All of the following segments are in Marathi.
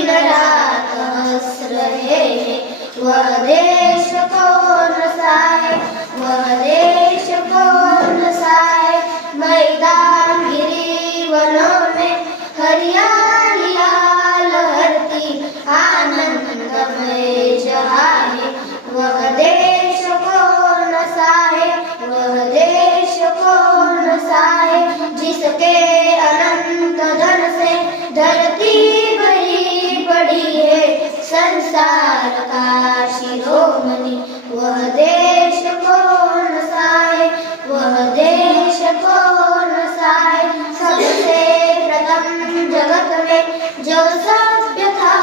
दिन रात हंस रहे हैं। वह देश कौन सा है, वह देश कौन सा है। मैदान गिरी वनों में हरियालियाँ लहरती आनंदमय जहाँ है। वह देश कौन सा है, वह देश कौन सा है। जिसके अनंत धन से धरती भरी पड़ी है संसार का शिरोमणि। वह देश कौन सा है, वह देश कौन सा है। सबसे प्रथम जगत में जो सभ्य था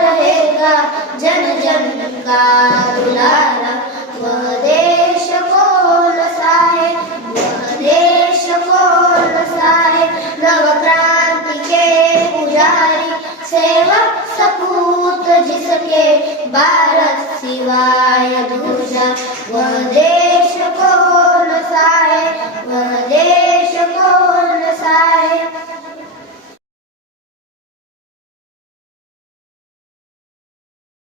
रहेगा जन जन का दुलारा। वह देश कौन सा है, वह देश कौन सा है। नव क्रांति के पुजारी सेवक सपूत जिसके भारत सिवाय दूजा। वह देश